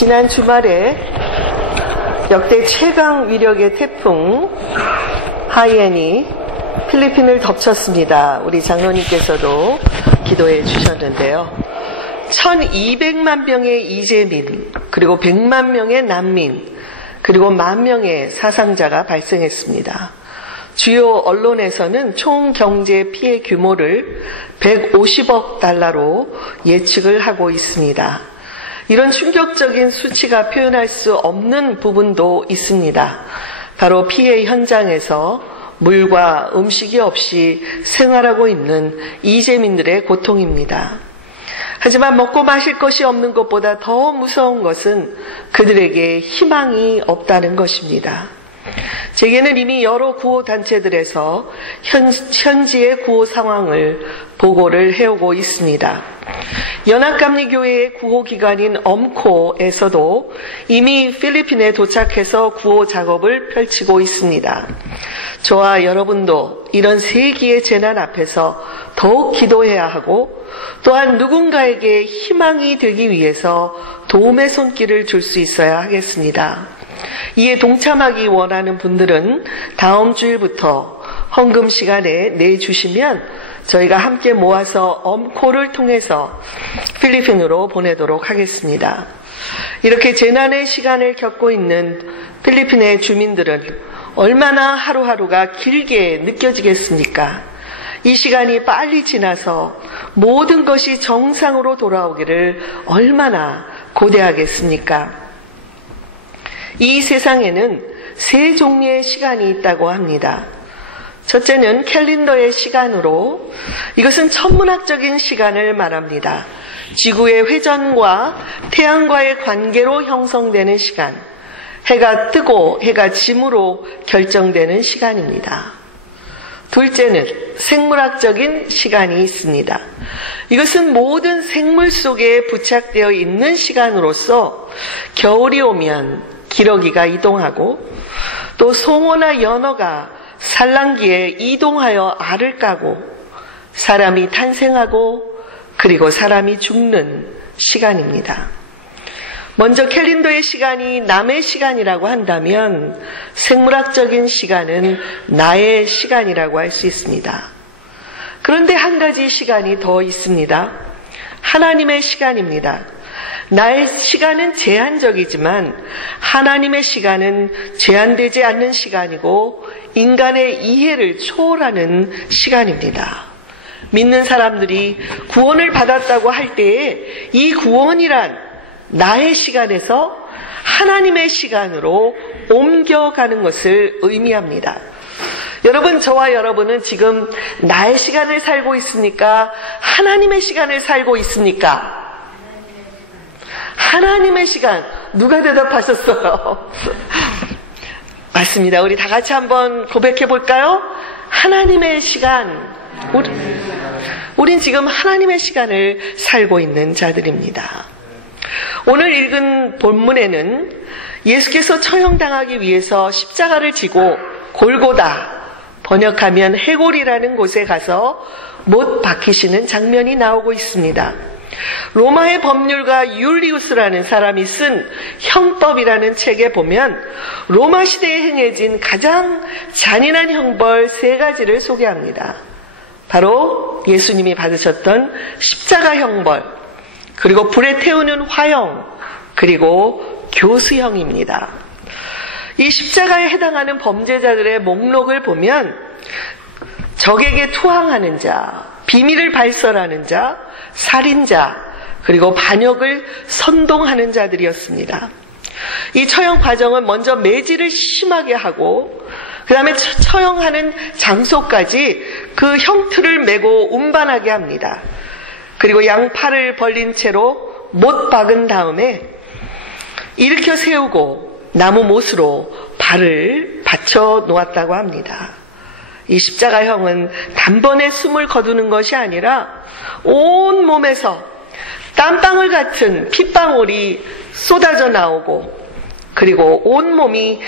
지난 주말에 역대 최강 위력의 태풍 하이엔이 필리핀을 덮쳤습니다. 우리 장로님께서도 기도해 주셨는데요. 1200만 명의 이재민, 그리고 100만 명의 난민, 그리고 10,000명의 사상자가 발생했습니다. 주요 언론에서는 총 경제 피해 규모를 150억 달러로 예측을 하고 있습니다. 이런 충격적인 수치가 표현할 수 없는 부분도 있습니다. 바로 피해 현장에서 물과 음식이 없이 생활하고 있는 이재민들의 고통입니다. 하지만 먹고 마실 것이 없는 것보다 더 무서운 것은 그들에게 희망이 없다는 것입니다. 제게는 이미 여러 구호단체들에서 현지의 구호 상황을 보고를 해오고 있습니다. 연합감리교회의 구호기관인 엄코에서도 이미 필리핀에 도착해서 구호 작업을 펼치고 있습니다. 저와 여러분도 이런 세기의 재난 앞에서 더욱 기도해야 하고, 또한 누군가에게 희망이 되기 위해서 도움의 손길을 줄 수 있어야 하겠습니다. 이에 동참하기 원하는 분들은 다음 주일부터 헌금 시간에 내주시면 저희가 함께 모아서 엄코를 통해서 필리핀으로 보내도록 하겠습니다. 이렇게 재난의 시간을 겪고 있는 필리핀의 주민들은 얼마나 하루하루가 길게 느껴지겠습니까? 이 시간이 빨리 지나서 모든 것이 정상으로 돌아오기를 얼마나 고대하겠습니까? 이 세상에는 세 종류의 시간이 있다고 합니다. 첫째는 캘린더의 시간으로, 이것은 천문학적인 시간을 말합니다. 지구의 회전과 태양과의 관계로 형성되는 시간, 해가 뜨고 해가 짐으로 결정되는 시간입니다. 둘째는 생물학적인 시간이 있습니다. 이것은 모든 생물 속에 부착되어 있는 시간으로서 겨울이 오면 기러기가 이동하고, 또 송어나 연어가 산란기에 이동하여 알을 까고, 사람이 탄생하고 그리고 사람이 죽는 시간입니다. 먼저 캘린더의 시간이 남의 시간이라고 한다면 생물학적인 시간은 나의 시간이라고 할 수 있습니다. 그런데 한 가지 시간이 더 있습니다. 하나님의 시간입니다. 나의 시간은 제한적이지만 하나님의 시간은 제한되지 않는 시간이고 인간의 이해를 초월하는 시간입니다. 믿는 사람들이 구원을 받았다고 할 때에 이 구원이란 나의 시간에서 하나님의 시간으로 옮겨가는 것을 의미합니다. 여러분, 저와 여러분은 지금 나의 시간을 살고 있습니까? 하나님의 시간을 살고 있습니까? 하나님의 시간. 누가 대답하셨어요? 맞습니다. 우리 다 같이 한번 고백해 볼까요? 하나님의 시간. 우린 지금 하나님의 시간을 살고 있는 자들입니다. 오늘 읽은 본문에는 예수께서 처형당하기 위해서 십자가를 지고 골고다, 번역하면 해골이라는 곳에 가서 못 박히시는 장면이 나오고 있습니다. 로마의 법률가 율리우스라는 사람이 쓴 형법이라는 책에 보면 로마 시대에 행해진 가장 잔인한 형벌 3가지를 소개합니다. 바로 예수님이 받으셨던 십자가 형벌, 그리고 불에 태우는 화형, 그리고 교수형입니다. 이 십자가에 해당하는 범죄자들의 목록을 보면 적에게 투항하는 자, 비밀을 발설하는 자, 살인자, 그리고 반역을 선동하는 자들이었습니다. 이 처형 과정은 먼저 매질을 심하게 하고 그 다음에 처형하는 장소까지 그 형틀을 메고 운반하게 합니다. 그리고 양팔을 벌린 채로 못 박은 다음에 일으켜 세우고 나무 못으로 발을 받쳐 놓았다고 합니다. 이 십자가형은 단번에 숨을 거두는 것이 아니라 온 몸에서 땀방울 같은 핏방울이 쏟아져 나오고, 그리고 온몸이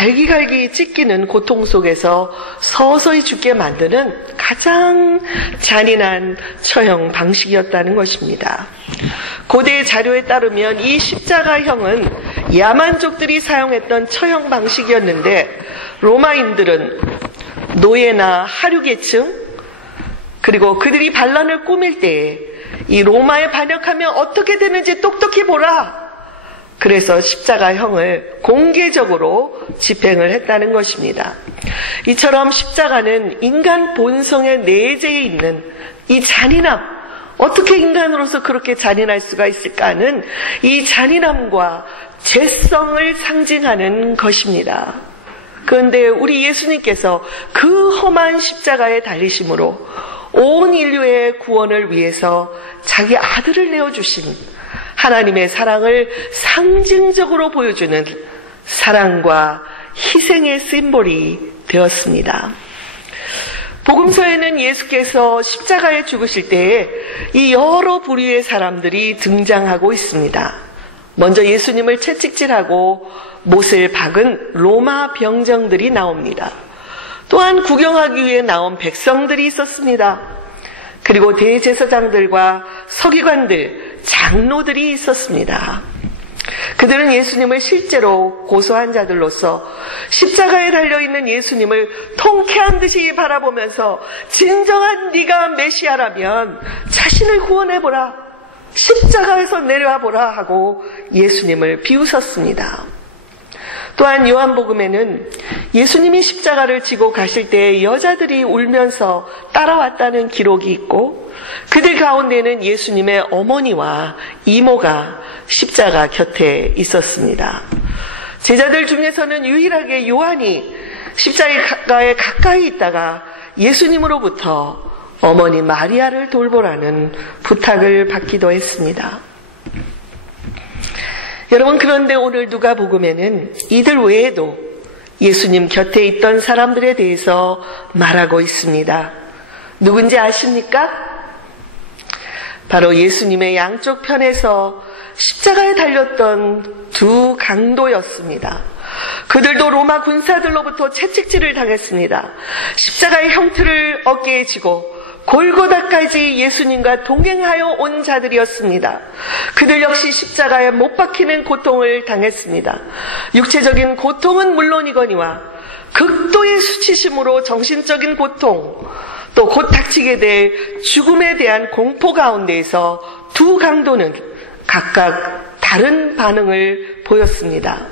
갈기갈기 찢기는 고통 속에서 서서히 죽게 만드는 가장 잔인한 처형 방식이었다는 것입니다. 고대 자료에 따르면 이 십자가형은 야만족들이 사용했던 처형 방식이었는데 로마인들은 노예나 하류계층 그리고 그들이 반란을 꾸밀 때에 이 로마에 반역하면 어떻게 되는지 똑똑히 보라. 그래서 십자가형을 공개적으로 집행을 했다는 것입니다. 이처럼 십자가는 인간 본성의 내재해 있는 이 잔인함, 어떻게 인간으로서 그렇게 잔인할 수가 있을까 하는 이 잔인함과 죄성을 상징하는 것입니다. 그런데 우리 예수님께서 그 험한 십자가에 달리심으로 온 인류의 구원을 위해서 자기 아들을 내어주신 하나님의 사랑을 상징적으로 보여주는 사랑과 희생의 심볼이 되었습니다. 복음서에는 예수께서 십자가에 죽으실 때에 이 여러 부류의 사람들이 등장하고 있습니다. 먼저 예수님을 채찍질하고 못을 박은 로마 병정들이 나옵니다. 또한 구경하기 위해 나온 백성들이 있었습니다. 그리고 대제사장들과 서기관들, 장로들이 있었습니다. 그들은 예수님을 실제로 고소한 자들로서 십자가에 달려있는 예수님을 통쾌한 듯이 바라보면서 진정한 네가 메시아라면 자신을 구원해보라, 십자가에서 내려와보라 하고 예수님을 비웃었습니다. 또한 요한복음에는 예수님이 십자가를 지고 가실 때 여자들이 울면서 따라왔다는 기록이 있고 그들 가운데는 예수님의 어머니와 이모가 십자가 곁에 있었습니다. 제자들 중에서는 유일하게 요한이 십자가에 가까이 있다가 예수님으로부터 어머니 마리아를 돌보라는 부탁을 받기도 했습니다. 여러분, 그런데 오늘 누가복음에는 이들 외에도 예수님 곁에 있던 사람들에 대해서 말하고 있습니다. 누군지 아십니까? 바로 예수님의 양쪽 편에서 십자가에 달렸던 두 강도였습니다. 그들도 로마 군사들로부터 채찍질을 당했습니다. 십자가의 형틀을 어깨에 지고 골고다까지 예수님과 동행하여 온 자들이었습니다. 그들 역시 십자가에 못 박히는 고통을 당했습니다. 육체적인 고통은 물론이거니와 극도의 수치심으로 정신적인 고통, 또 곧 닥치게 될 죽음에 대한 공포 가운데에서 두 강도는 각각 다른 반응을 보였습니다.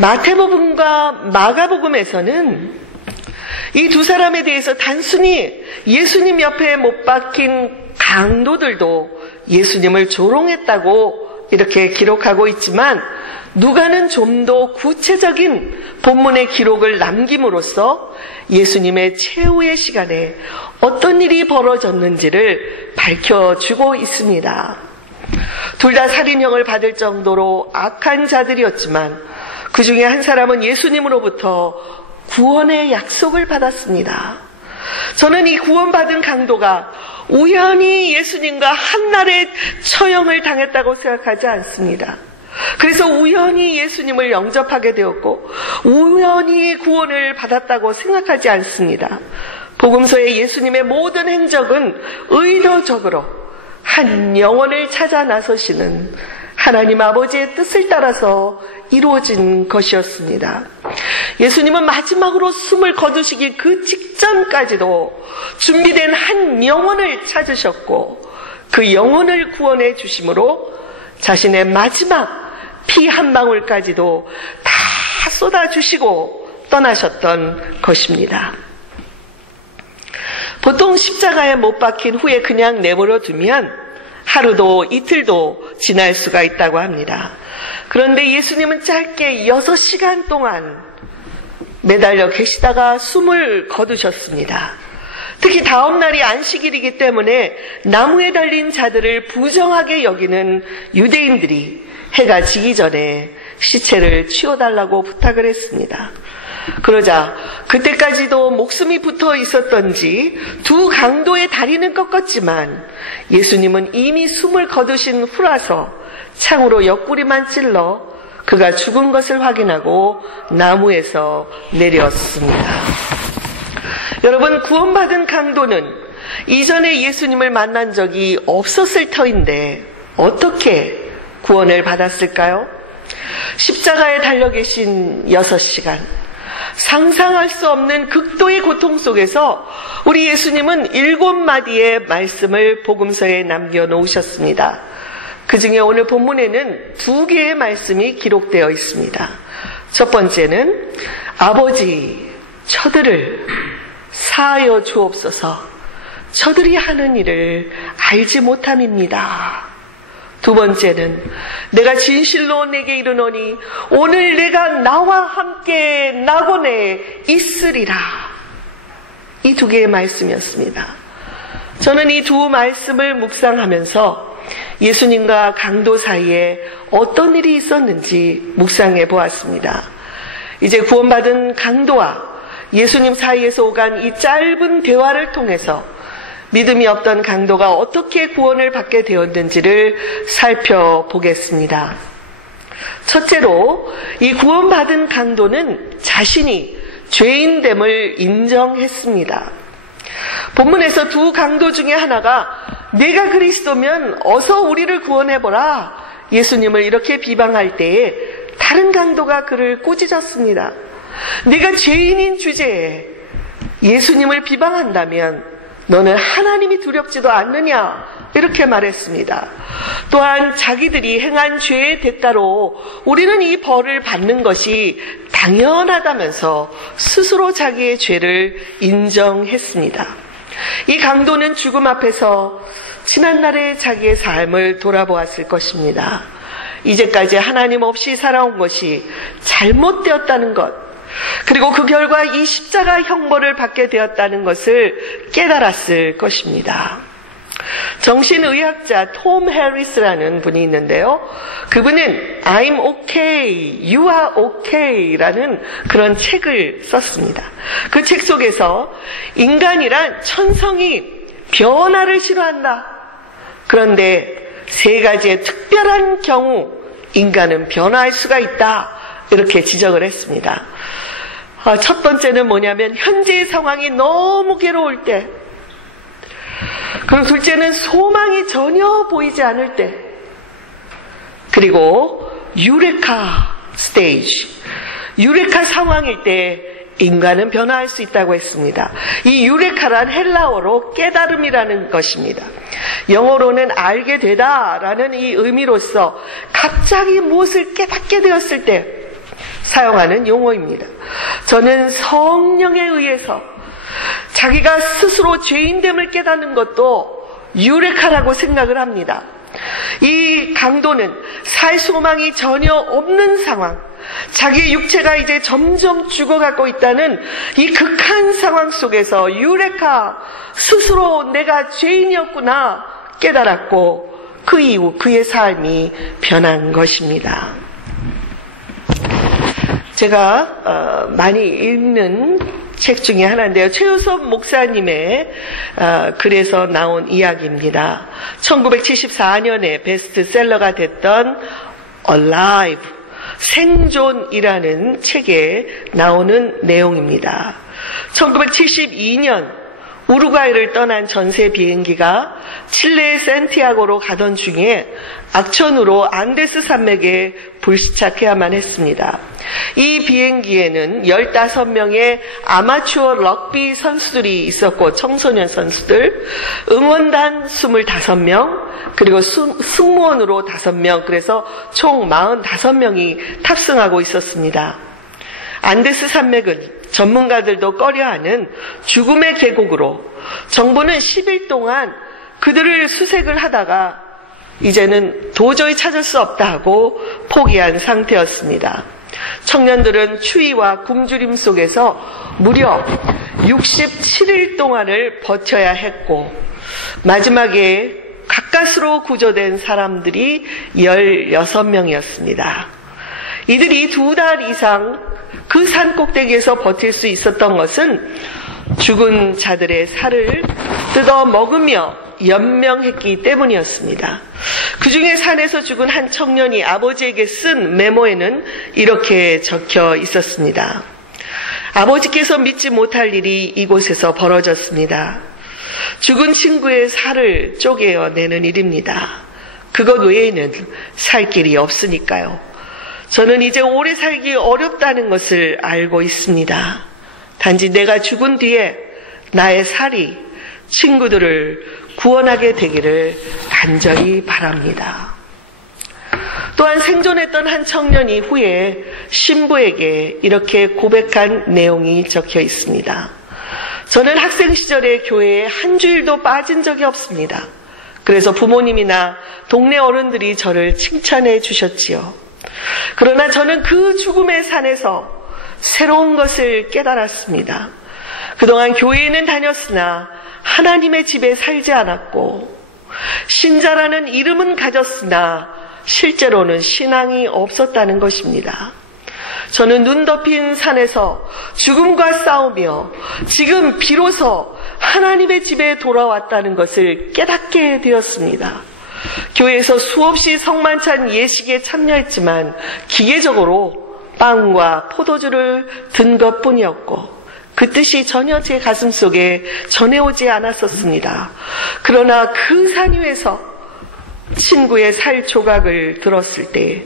마태복음과 마가복음에서는 이 두 사람에 대해서 단순히 예수님 옆에 못 박힌 강도들도 예수님을 조롱했다고 이렇게 기록하고 있지만 누가는 좀 더 구체적인 본문의 기록을 남김으로써 예수님의 최후의 시간에 어떤 일이 벌어졌는지를 밝혀주고 있습니다. 둘 다 살인형을 받을 정도로 악한 자들이었지만 그 중에 한 사람은 예수님으로부터 구원의 약속을 받았습니다. 저는 이 구원받은 강도가 우연히 예수님과 한날에 처형을 당했다고 생각하지 않습니다. 그래서 우연히 예수님을 영접하게 되었고 우연히 구원을 받았다고 생각하지 않습니다. 복음서의 예수님의 모든 행적은 의도적으로 한 영혼을 찾아 나서시는 하나님 아버지의 뜻을 따라서 이루어진 것이었습니다. 예수님은 마지막으로 숨을 거두시기 그 직전까지도 준비된 한 영혼을 찾으셨고 그 영혼을 구원해 주심으로 자신의 마지막 피 한 방울까지도 다 쏟아주시고 떠나셨던 것입니다. 보통 십자가에 못 박힌 후에 그냥 내버려 두면 하루도 이틀도 지날 수가 있다고 합니다. 그런데 예수님은 짧게 6시간 동안 매달려 계시다가 숨을 거두셨습니다. 특히 다음 날이 안식일이기 때문에 나무에 달린 자들을 부정하게 여기는 유대인들이 해가 지기 전에 시체를 치워달라고 부탁을 했습니다. 그러자 그때까지도 목숨이 붙어 있었던지 두 강도의 다리는 꺾었지만 예수님은 이미 숨을 거두신 후라서 창으로 옆구리만 찔러 그가 죽은 것을 확인하고 나무에서 내렸습니다. 여러분, 구원받은 강도는 이전에 예수님을 만난 적이 없었을 터인데 어떻게 구원을 받았을까요? 십자가에 달려 계신 6시간, 상상할 수 없는 극도의 고통 속에서 우리 예수님은 7마디의 말씀을 복음서에 남겨놓으셨습니다. 그 중에 오늘 본문에는 2개의 말씀이 기록되어 있습니다. 첫 번째는 아버지, 저들을 사하여 주옵소서, 저들이 하는 일을 알지 못함입니다. 두 번째는 내가 진실로 내게 이르노니 오늘 내가 나와 함께 낙원에 있으리라. 이 2개의 말씀이었습니다. 저는 이 2 말씀을 묵상하면서 예수님과 강도 사이에 어떤 일이 있었는지 묵상해 보았습니다. 이제 구원받은 강도와 예수님 사이에서 오간 이 짧은 대화를 통해서 믿음이 없던 강도가 어떻게 구원을 받게 되었는지를 살펴보겠습니다. 첫째로 이 구원받은 강도는 자신이 죄인됨을 인정했습니다. 본문에서 2 강도 중에 하나가 내가 그리스도면 어서 우리를 구원해보라, 예수님을 이렇게 비방할 때에 다른 강도가 그를 꾸짖었습니다. 네가 죄인인 주제에 예수님을 비방한다면 너는 하나님이 두렵지도 않느냐, 이렇게 말했습니다. 또한 자기들이 행한 죄의 대가로 우리는 이 벌을 받는 것이 당연하다면서 스스로 자기의 죄를 인정했습니다. 이 강도는 죽음 앞에서 지난날의 자기의 삶을 돌아보았을 것입니다. 이제까지 하나님 없이 살아온 것이 잘못되었다는 것, 그리고 그 결과 이 십자가 형벌을 받게 되었다는 것을 깨달았을 것입니다. 정신의학자 톰 해리스라는 분이 있는데요. 그분은 I'm okay, you are okay 라는 그런 책을 썼습니다. 그 책 속에서 인간이란 천성이 변화를 싫어한다. 그런데 3가지의 특별한 경우 인간은 변화할 수가 있다, 이렇게 지적을 했습니다. 첫 번째는 뭐냐면 현재의 상황이 너무 괴로울 때, 그리고 둘째는 소망이 전혀 보이지 않을 때, 그리고 유레카 스테이지, 유레카 상황일 때 인간은 변화할 수 있다고 했습니다. 이 유레카란 헬라어로 깨달음이라는 것입니다. 영어로는 알게 되다라는 이 의미로서 갑자기 무엇을 깨닫게 되었을 때 사용하는 용어입니다. 저는 성령에 의해서 자기가 스스로 죄인됨을 깨닫는 것도 유레카라고 생각을 합니다. 이 강도는 살 소망이 전혀 없는 상황, 자기의 육체가 이제 점점 죽어가고 있다는 이 극한 상황 속에서 유레카, 스스로 내가 죄인이었구나 깨달았고 그 이후 그의 삶이 변한 것입니다. 제가 많이 읽는 책 중에 하나인데요. 최우섭 목사님의 글에서 나온 이야기입니다. 1974년에 베스트셀러가 됐던 Alive, 생존이라는 책에 나오는 내용입니다. 1972년 우루과이를 떠난 전세 비행기가 칠레의 산티아고로 가던 중에 악천후로 안데스 산맥에 불시착해야만 했습니다. 이 비행기에는 15명의 아마추어 럭비 선수들이 있었고 청소년 선수들, 응원단 25명, 그리고 승무원으로 5명, 그래서 총 45명이 탑승하고 있었습니다. 안데스 산맥은 전문가들도 꺼려하는 죽음의 계곡으로 정부는 10일 동안 그들을 수색을 하다가 이제는 도저히 찾을 수 없다 하고 포기한 상태였습니다. 청년들은 추위와 굶주림 속에서 무려 67일 동안을 버텨야 했고 마지막에 가까스로 구조된 사람들이 16명이었습니다. 이들이 2달 이상 그 산 꼭대기에서 버틸 수 있었던 것은 죽은 자들의 살을 뜯어 먹으며 연명했기 때문이었습니다. 그 중에 산에서 죽은 한 청년이 아버지에게 쓴 메모에는 이렇게 적혀 있었습니다. 아버지께서 믿지 못할 일이 이곳에서 벌어졌습니다. 죽은 친구의 살을 쪼개어내는 일입니다. 그것 외에는 살 길이 없으니까요. 저는 이제 오래 살기 어렵다는 것을 알고 있습니다. 단지 내가 죽은 뒤에 나의 살이 친구들을 구원하게 되기를 간절히 바랍니다. 또한 생존했던 한 청년이 후에 신부에게 이렇게 고백한 내용이 적혀 있습니다. 저는 학생 시절에 교회에 한 주일도 빠진 적이 없습니다. 그래서 부모님이나 동네 어른들이 저를 칭찬해 주셨지요. 그러나 저는 그 죽음의 산에서 새로운 것을 깨달았습니다. 그동안 교회에는 다녔으나 하나님의 집에 살지 않았고, 신자라는 이름은 가졌으나 실제로는 신앙이 없었다는 것입니다. 저는 눈 덮인 산에서 죽음과 싸우며 지금 비로소 하나님의 집에 돌아왔다는 것을 깨닫게 되었습니다. 교회에서 수없이 성만찬 예식에 참여했지만 기계적으로 빵과 포도주를 든 것뿐이었고 그 뜻이 전혀 제 가슴 속에 전해오지 않았었습니다. 그러나 그 산 위에서 친구의 살 조각을 들었을 때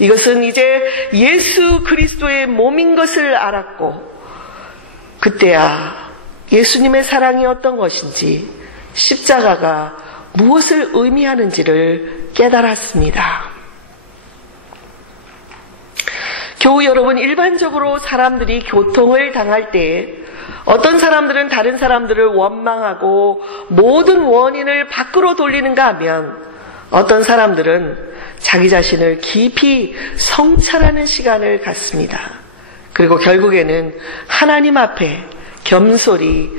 이것은 이제 예수 그리스도의 몸인 것을 알았고, 그때야 예수님의 사랑이 어떤 것인지, 십자가가 무엇을 의미하는지를 깨달았습니다. 교우 여러분, 일반적으로 사람들이 교통을 당할 때 어떤 사람들은 다른 사람들을 원망하고 모든 원인을 밖으로 돌리는가 하면 어떤 사람들은 자기 자신을 깊이 성찰하는 시간을 갖습니다. 그리고 결국에는 하나님 앞에 겸손히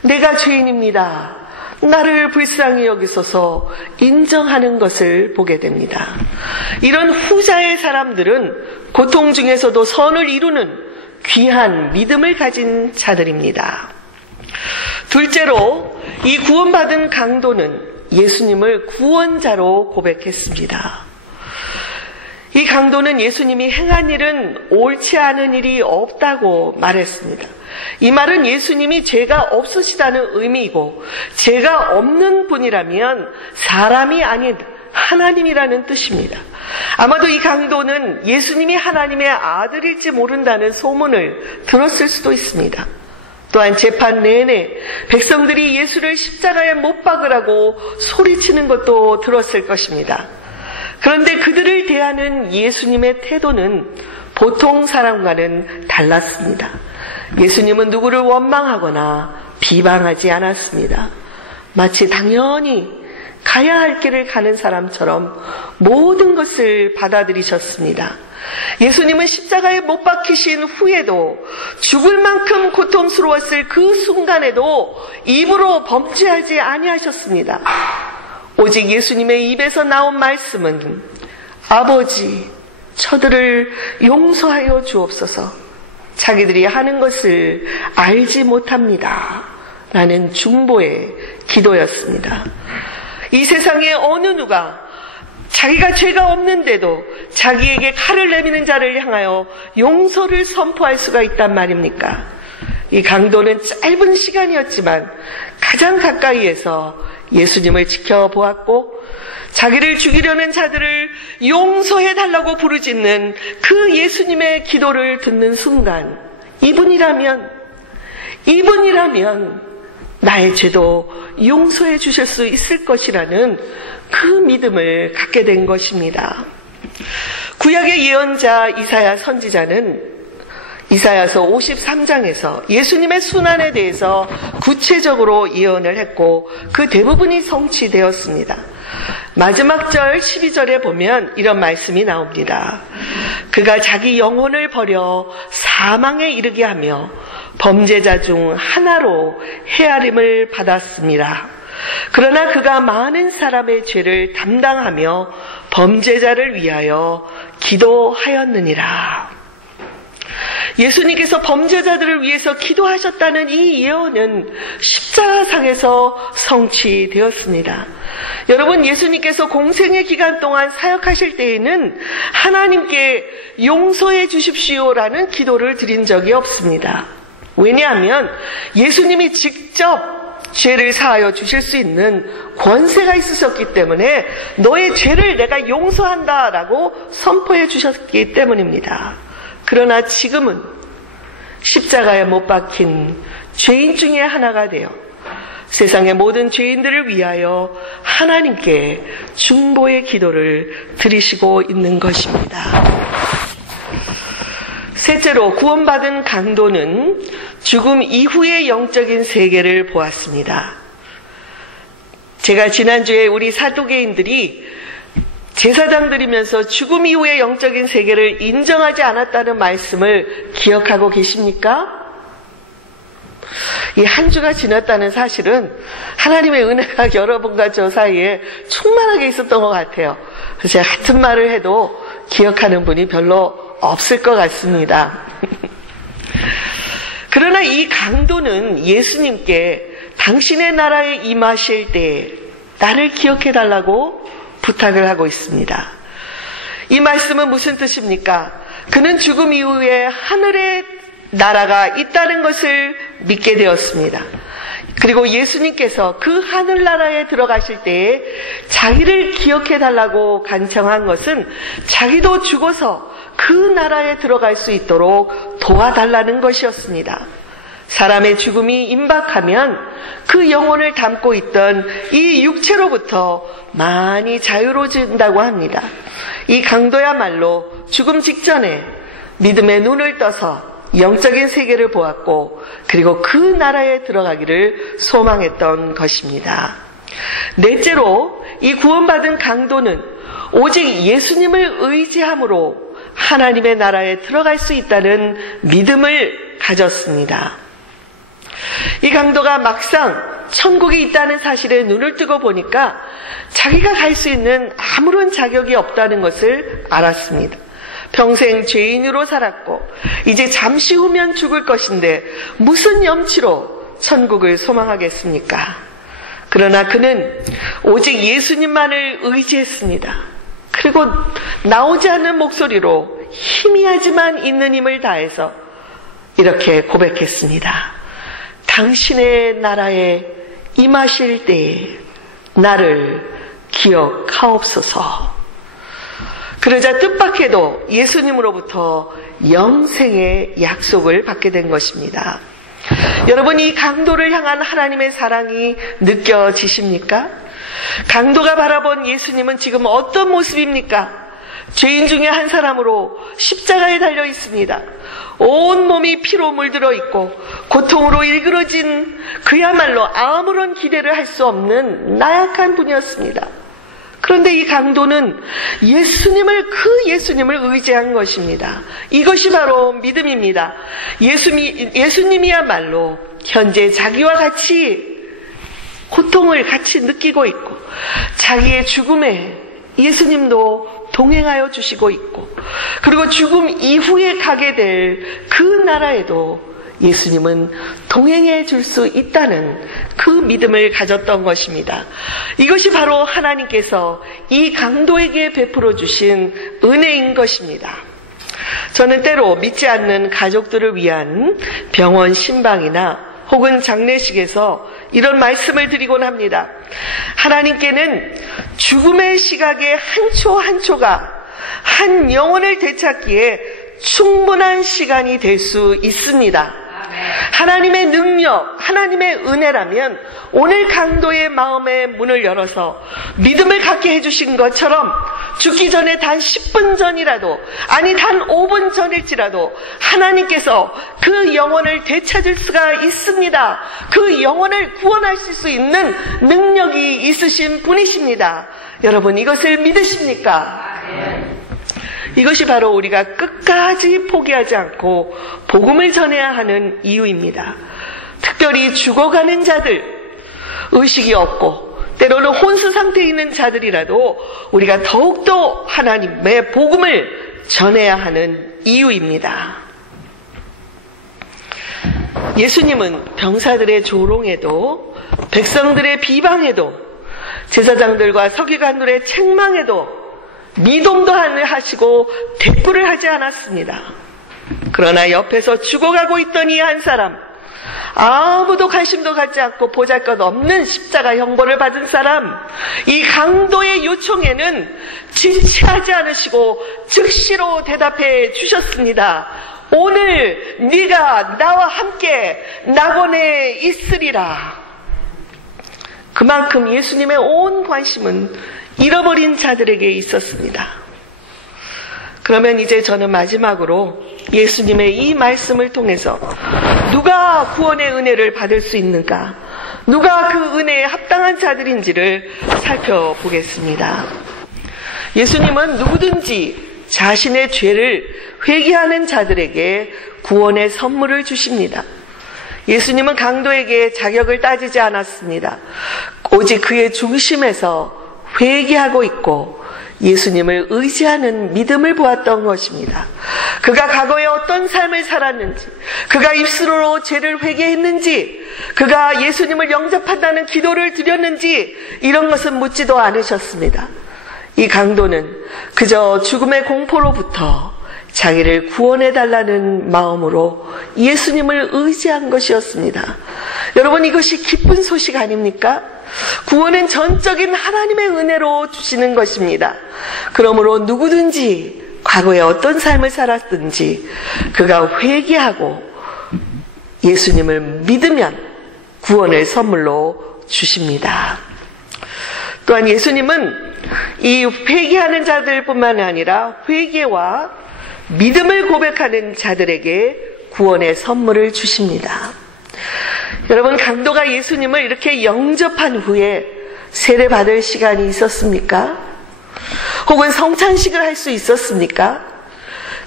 내가 죄인입니다, 나를 불쌍히 여기소서 인정하는 것을 보게 됩니다. 이런 후자의 사람들은 고통 중에서도 선을 이루는 귀한 믿음을 가진 자들입니다. 둘째로, 이 구원받은 강도는 예수님을 구원자로 고백했습니다. 이 강도는 예수님이 행한 일은 옳지 않은 일이 없다고 말했습니다. 이 말은 예수님이 죄가 없으시다는 의미이고, 죄가 없는 분이라면 사람이 아닌 하나님이라는 뜻입니다. 아마도 이 강도는 예수님이 하나님의 아들일지 모른다는 소문을 들었을 수도 있습니다. 또한 재판 내내 백성들이 예수를 십자가에 못 박으라고 소리치는 것도 들었을 것입니다. 그런데 그들을 대하는 예수님의 태도는 보통 사람과는 달랐습니다. 예수님은 누구를 원망하거나 비방하지 않았습니다. 마치 당연히 가야 할 길을 가는 사람처럼 모든 것을 받아들이셨습니다. 예수님은 십자가에 못 박히신 후에도 죽을 만큼 고통스러웠을 그 순간에도 입으로 범죄하지 아니하셨습니다. 오직 예수님의 입에서 나온 말씀은 아버지, 저들을 용서하여 주옵소서, 자기들이 하는 것을 알지 못합니다 라는 중보의 기도였습니다. 이 세상에 어느 누가 자기가 죄가 없는데도 자기에게 칼을 내미는 자를 향하여 용서를 선포할 수가 있단 말입니까? 이 강도는 짧은 시간이었지만 가장 가까이에서 예수님을 지켜보았고, 자기를 죽이려는 자들을 용서해달라고 부르짖는 그 예수님의 기도를 듣는 순간 이분이라면 나의 죄도 용서해 주실 수 있을 것이라는 그 믿음을 갖게 된 것입니다. 구약의 예언자 이사야 선지자는 이사야서 53장에서 예수님의 순환에 대해서 구체적으로 예언을 했고 그 대부분이 성취되었습니다. 마지막 절 12절에 보면 이런 말씀이 나옵니다. 그가 자기 영혼을 버려 사망에 이르게 하며 범죄자 중 하나로 헤아림을 받았습니다. 그러나 그가 많은 사람의 죄를 담당하며 범죄자를 위하여 기도하였느니라. 예수님께서 범죄자들을 위해서 기도하셨다는 이 예언은 십자가상에서 성취되었습니다. 여러분, 예수님께서 공생의 기간 동안 사역하실 때에는 하나님께 용서해 주십시오라는 기도를 드린 적이 없습니다. 왜냐하면 예수님이 직접 죄를 사하여 주실 수 있는 권세가 있으셨기 때문에 너의 죄를 내가 용서한다라고 선포해 주셨기 때문입니다. 그러나 지금은 십자가에 못 박힌 죄인 중에 하나가 되어 세상의 모든 죄인들을 위하여 하나님께 중보의 기도를 드리시고 있는 것입니다. 셋째로, 구원받은 강도는 죽음 이후의 영적인 세계를 보았습니다. 제가 지난주에 우리 사도계인들이 제사장 드리면서 죽음 이후의 영적인 세계를 인정하지 않았다는 말씀을 기억하고 계십니까? 이 한 주가 지났다는 사실은 하나님의 은혜가 여러분과 저 사이에 충만하게 있었던 것 같아요. 그래서 제가 같은 말을 해도 기억하는 분이 별로 없을 것 같습니다. 그러나 이 강도는 예수님께 당신의 나라에 임하실 때 나를 기억해달라고 부탁을 하고 있습니다. 이 말씀은 무슨 뜻입니까? 그는 죽음 이후에 하늘의 나라가 있다는 것을 믿게 되었습니다. 그리고 예수님께서 그 하늘나라에 들어가실 때에 자기를 기억해달라고 간청한 것은 자기도 죽어서 그 나라에 들어갈 수 있도록 도와달라는 것이었습니다. 사람의 죽음이 임박하면 그 영혼을 담고 있던 이 육체로부터 많이 자유로워진다고 합니다. 이 강도야말로 죽음 직전에 믿음의 눈을 떠서 영적인 세계를 보았고 그리고 그 나라에 들어가기를 소망했던 것입니다. 넷째로, 이 구원받은 강도는 오직 예수님을 의지함으로 하나님의 나라에 들어갈 수 있다는 믿음을 가졌습니다. 이 강도가 막상 천국이 있다는 사실에 눈을 뜨고 보니까 자기가 갈 수 있는 아무런 자격이 없다는 것을 알았습니다. 평생 죄인으로 살았고 이제 잠시 후면 죽을 것인데 무슨 염치로 천국을 소망하겠습니까? 그러나 그는 오직 예수님만을 의지했습니다. 그리고 나오지 않는 목소리로 희미하지만 있는 힘을 다해서 이렇게 고백했습니다. 당신의 나라에 임하실 때에 나를 기억하옵소서. 그러자 뜻밖에도 예수님으로부터 영생의 약속을 받게 된 것입니다. 여러분, 이 강도를 향한 하나님의 사랑이 느껴지십니까? 강도가 바라본 예수님은 지금 어떤 모습입니까? 죄인 중에 한 사람으로 십자가에 달려 있습니다. 온 몸이 피로 물들어 있고 고통으로 일그러진 그야말로 아무런 기대를 할 수 없는 나약한 분이었습니다. 그런데 이 강도는 그 예수님을 의지한 것입니다. 이것이 바로 믿음입니다. 예수님이야말로 현재 자기와 같이 고통을 같이 느끼고 있고 자기의 죽음에 예수님도 동행하여 주시고 있고 그리고 죽음 이후에 가게 될 그 나라에도 예수님은 동행해 줄 수 있다는 그 믿음을 가졌던 것입니다. 이것이 바로 하나님께서 이 강도에게 베풀어 주신 은혜인 것입니다. 저는 때로 믿지 않는 가족들을 위한 병원 신방이나 혹은 장례식에서 이런 말씀을 드리곤 합니다. 하나님께는 죽음의 시각의 한 초 한 초가 한 영혼을 되찾기에 충분한 시간이 될 수 있습니다. 하나님의 능력, 하나님의 은혜라면 오늘 강도의 마음의 문을 열어서 믿음을 갖게 해주신 것처럼 죽기 전에 단 10분 전이라도, 아니 단 5분 전일지라도 하나님께서 그 영혼을 되찾을 수가 있습니다. 그 영혼을 구원하실 수 있는 능력이 있으신 분이십니다. 여러분, 이것을 믿으십니까? 이것이 바로 우리가 끝까지 포기하지 않고 복음을 전해야 하는 이유입니다. 특별히 죽어가는 자들, 의식이 없고 때로는 혼수 상태에 있는 자들이라도 우리가 더욱더 하나님의 복음을 전해야 하는 이유입니다. 예수님은 병사들의 조롱에도, 백성들의 비방에도, 제사장들과 서기관들의 책망에도 미동도 하시고 대꾸를 하지 않았습니다. 그러나 옆에서 죽어가고 있던 이 한 사람, 아무도 관심도 갖지 않고 보잘것없는 십자가 형벌을 받은 사람, 이 강도의 요청에는 지체하지 않으시고 즉시로 대답해 주셨습니다. 오늘 네가 나와 함께 낙원에 있으리라. 그만큼 예수님의 온 관심은 잃어버린 자들에게 있었습니다. 그러면 이제 저는 마지막으로 예수님의 이 말씀을 통해서 누가 구원의 은혜를 받을 수 있는가, 누가 그 은혜에 합당한 자들인지를 살펴보겠습니다. 예수님은 누구든지 자신의 죄를 회개하는 자들에게 구원의 선물을 주십니다. 예수님은 강도에게 자격을 따지지 않았습니다. 오직 그의 중심에서 회개하고 있고 예수님을 의지하는 믿음을 보았던 것입니다. 그가 과거에 어떤 삶을 살았는지, 그가 입술로 죄를 회개했는지, 그가 예수님을 영접한다는 기도를 드렸는지 이런 것은 묻지도 않으셨습니다. 이 강도는 그저 죽음의 공포로부터 자기를 구원해달라는 마음으로 예수님을 의지한 것이었습니다. 여러분, 이것이 기쁜 소식 아닙니까? 구원은 전적인 하나님의 은혜로 주시는 것입니다. 그러므로 누구든지 과거에 어떤 삶을 살았든지 그가 회개하고 예수님을 믿으면 구원을 선물로 주십니다. 또한 예수님은 이 회개하는 자들뿐만 아니라 회개와 믿음을 고백하는 자들에게 구원의 선물을 주십니다. 여러분, 강도가 예수님을 이렇게 영접한 후에 세례받을 시간이 있었습니까? 혹은 성찬식을 할 수 있었습니까?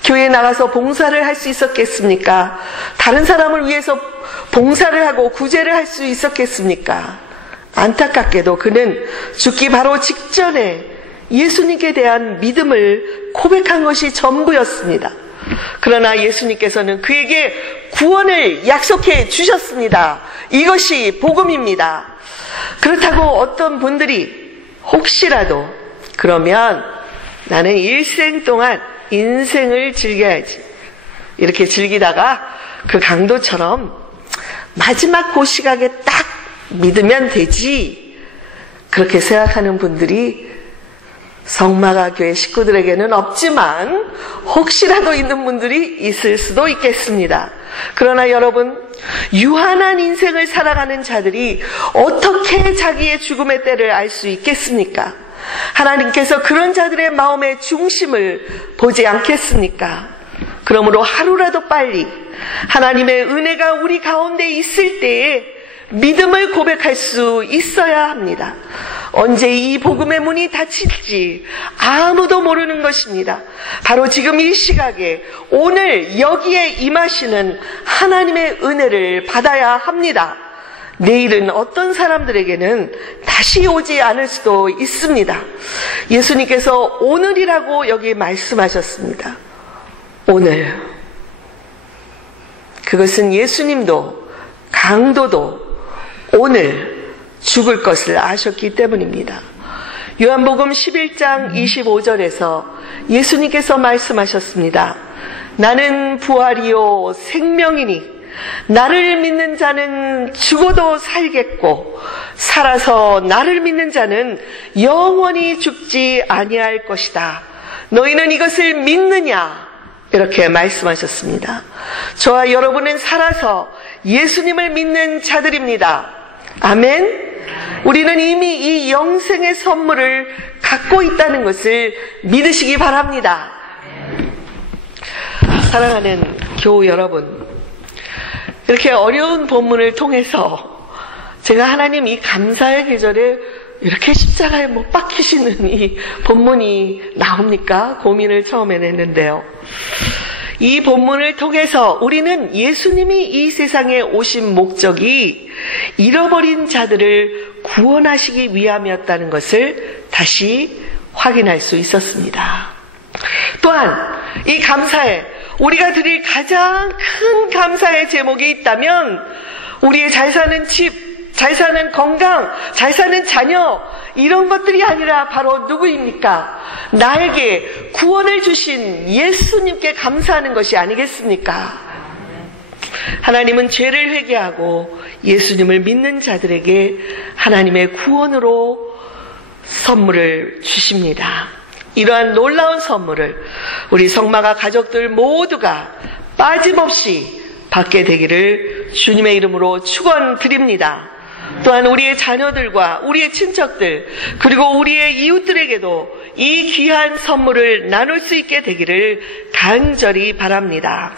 교회에 나가서 봉사를 할 수 있었겠습니까? 다른 사람을 위해서 봉사를 하고 구제를 할 수 있었겠습니까? 안타깝게도 그는 죽기 바로 직전에 예수님께 대한 믿음을 고백한 것이 전부였습니다. 그러나 예수님께서는 그에게 구원을 약속해 주셨습니다. 이것이 복음입니다. 그렇다고 어떤 분들이 혹시라도 그러면 나는 일생 동안 인생을 즐겨야지, 이렇게 즐기다가 그 강도처럼 마지막 그 시각에 딱 믿으면 되지, 그렇게 생각하는 분들이 성마가 교회 식구들에게는 없지만 혹시라도 있는 분들이 있을 수도 있겠습니다. 그러나 여러분, 유한한 인생을 살아가는 자들이 어떻게 자기의 죽음의 때를 알 수 있겠습니까? 하나님께서 그런 자들의 마음의 중심을 보지 않겠습니까? 그러므로 하루라도 빨리 하나님의 은혜가 우리 가운데 있을 때에 믿음을 고백할 수 있어야 합니다. 언제 이 복음의 문이 닫힐지 아무도 모르는 것입니다. 바로 지금 이 시각에 오늘 여기에 임하시는 하나님의 은혜를 받아야 합니다. 내일은 어떤 사람들에게는 다시 오지 않을 수도 있습니다. 예수님께서 오늘이라고 여기 말씀하셨습니다. 오늘. 그것은 예수님도 강도도 오늘 죽을 것을 아셨기 때문입니다. 요한복음 11장 25절에서 예수님께서 말씀하셨습니다. 나는 부활이요 생명이니 나를 믿는 자는 죽어도 살겠고 살아서 나를 믿는 자는 영원히 죽지 아니할 것이다. 너희는 이것을 믿느냐? 이렇게 말씀하셨습니다. 저와 여러분은 살아서 예수님을 믿는 자들입니다. 아멘. 우리는 이미 이 영생의 선물을 갖고 있다는 것을 믿으시기 바랍니다. 사랑하는 교우 여러분, 이렇게 어려운 본문을 통해서 제가 하나님 이 감사의 계절에 이렇게 십자가에 못 박히시는 이 본문이 나옵니까? 고민을 처음에는 했는데요. 이 본문을 통해서 우리는 예수님이 이 세상에 오신 목적이 잃어버린 자들을 구원하시기 위함이었다는 것을 다시 확인할 수 있었습니다. 또한 이 감사에 우리가 드릴 가장 큰 감사의 제목이 있다면 우리의 잘 사는 집, 잘 사는 건강, 잘 사는 자녀 이런 것들이 아니라 바로 누구입니까? 나에게 구원을 주신 예수님께 감사하는 것이 아니겠습니까? 하나님은 죄를 회개하고 예수님을 믿는 자들에게 하나님의 구원으로 선물을 주십니다. 이러한 놀라운 선물을 우리 성마가 가족들 모두가 빠짐없이 받게 되기를 주님의 이름으로 축원드립니다. 또한 우리의 자녀들과 우리의 친척들 그리고 우리의 이웃들에게도 이 귀한 선물을 나눌 수 있게 되기를 간절히 바랍니다.